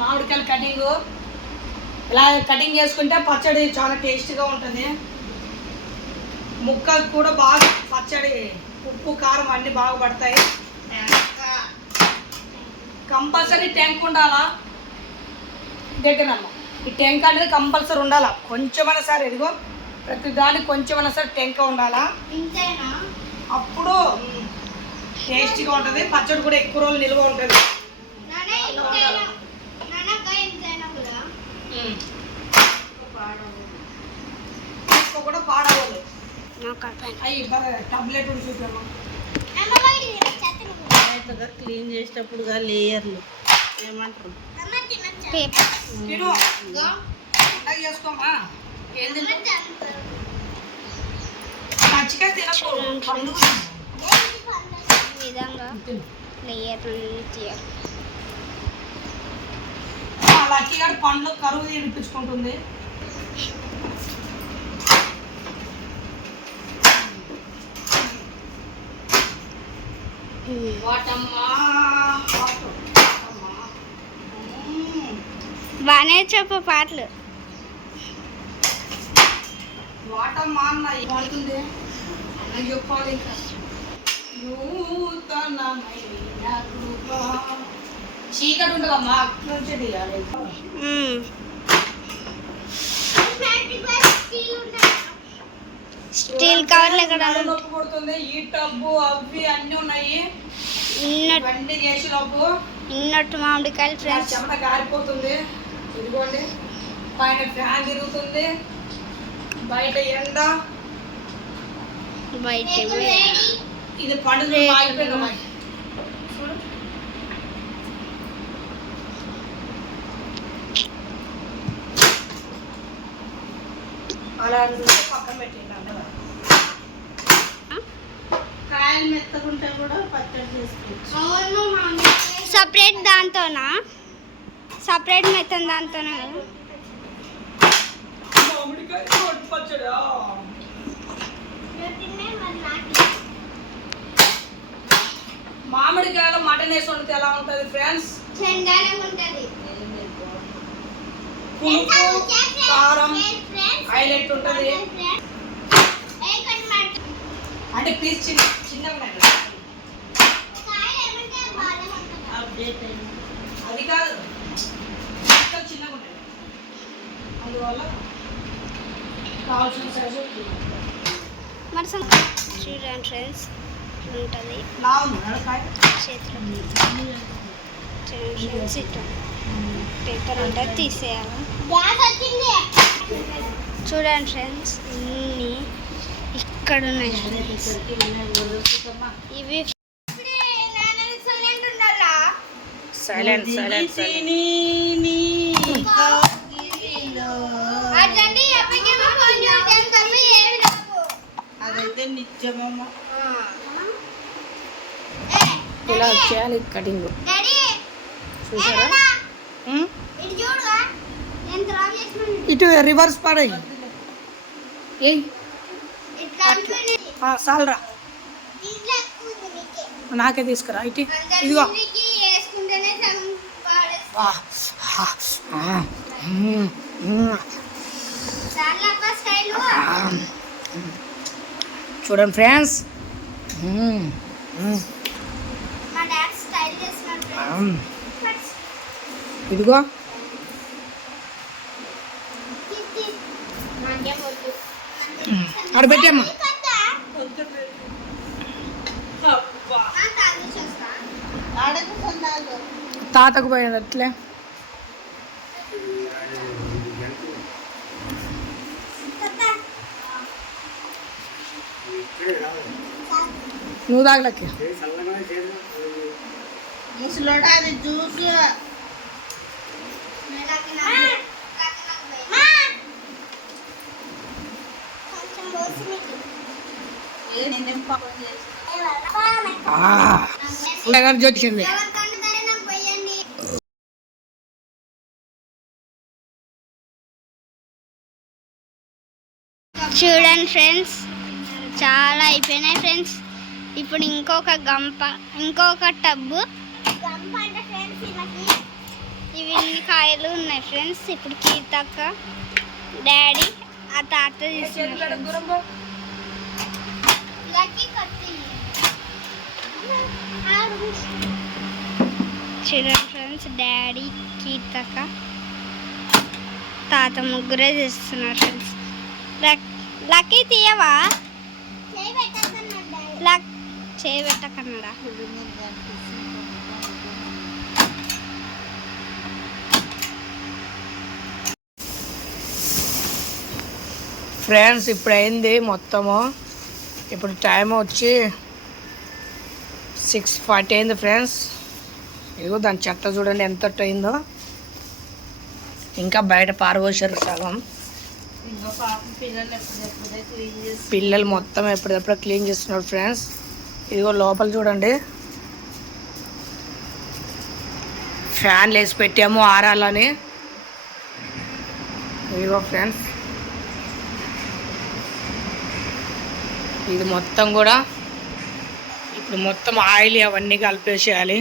మామిడికాయలు కటింగ్ ఇలా కటింగ్ చేసుకుంటే పచ్చడి చాలా టేస్టీగా ఉంటుంది. ముక్కలు కూడా బాగా పచ్చడి ఉప్పు కారం అన్నీ బాగా పడతాయి. కంపల్సరీ టెంక్ ఉండాలా దగ్గరమ్మ. ఈ టెంక్ అనేది కంపల్సరీ ఉండాలా. కొంచెమైనా సరే ఇదిగో ప్రతి దానికి కొంచెమైనా సరే టెంక ఉండాలా. అప్పుడు టేస్టీగా ఉంటుంది. పచ్చడి కూడా ఎక్కువ రోజులు నిల్వ ఉంటుంది. కూడా పాడవదు. అవి టాబ్లెట్ చూసాము క్లీన్ చేసేటప్పుడు లేయర్లు ఏమంటారు చేసుకోమా. మచ్చికాయ తినకూడదు. విధంగా లేయర్ లక్కీ గారు పండ్లు కరువు తీర్పించుకుంటుంది. బాగానే చెప్పు పాటలు. వాటమ్మా అన్న ఏమంటుంది అన్న చెప్పాలి. ఇంకా చీకటి ఉంటుందమ్మా అక్కడ నుంచి తీయాలి. స్టీల్ కవర్లు ఎక్కడ నొప్పి కొడుతుంది. ఈ టబ్బు అవి అన్నీ ఉన్నాయి. అన్ని చేసి లోపు ఇన్నట్టు మామిడికాయలు ఫ్రెండ్స్. చెమట గారిపోతుంది. ఇదిగోండి పైన ఫ్యాన్ తిరుగుతుంది. బయట ఎండ బయట ఇది పండుగ ఆగిపోయిందమ్మా. అలా పక్కన పెట్టండి అన్నదా. కాయలు మెత్తకుంటే కూడా పచ్చడి చేసుకోవచ్చు. సపరేట్ దాంతోనా? సపరేట్ మెత్తన దాంతోనే కదా. మామిడికాయలో మటన్ వేసి వండితే ఎలా ఉంటుంది ఫ్రెండ్స్? కారం హైలైట్ ఉంటుంది. అంటే పీస్ చిన్నగా అది కాదు చిన్నగా ఉంటాయి. అందువల్ల కావాల్సిన సైజు మరి చూడండి ఫ్రెండ్స్ ఉంటుంది చేతిలో పేపర్ ఉంటుంది తీసేయాలి. చూడండి ఫ్రెండ్స్ ఇన్ని ఇక్కడ ఉన్నాయి. ఇవి సైలెంట్ సైలెంట్ అదైతే నిత్యమమ్మ. ఇలా చేయాలి కటింగ్. చూసారా? ఇటు రివర్స్ పడాయి. సాలరా నాకే తీసుకురా. ఇటు ఇదిగో చూడండి ఫ్రెండ్స్. ఇదిగో ఆడ పెట్టమ్మా. తాతకు పోయేది అట్లే. నువ్వు తాగలకి ముసలోడా అది జ్యూస్. వచ్చింది. చూడండి ఫ్రెండ్స్ చాలా అయిపోయినాయి ఫ్రెండ్స్. ఇప్పుడు ఇంకొక టబ్బు ఇవి ఇన్ని కాయలు ఉన్నాయి ఫ్రెండ్స్. ఇప్పుడు కీర్తక్క డాడీ ఆ తాత తీసుకున్నారు. చూడండి ఫ్రెండ్స్, డాడీ కీర్తక్క తాత ముగ్గురే తీస్తున్నారు ఫ్రెండ్స్. లక్కీ తీయవా? చేయబెట్టకన్నాడా? ఫ్రెండ్స్ ఇప్పుడు అయింది మొత్తము. ఇప్పుడు టైం వచ్చి 6:40 అయింది ఫ్రెండ్స్. ఇదిగో దాని చెత్త చూడండి ఎంత అయిందో. ఇంకా బయట పారబోసారు సగం. ఇంకా పాపం పిల్లలు ఎప్పుడెప్పుడే క్లీన్ చేసి పిల్లలు మొత్తం ఎప్పుడెప్పుడు క్లీన్ చేస్తున్నారు ఫ్రెండ్స్. ఇదిగో లోపల చూడండి, ఫ్యాన్లు వేసి పెట్టాము ఆరాలని. ఇదిగో ఫ్రెండ్స్, ఇది మొత్తం కూడా ఇప్పుడు మొత్తం ఆయిల్ అవన్నీ కలిపేసేయాలి.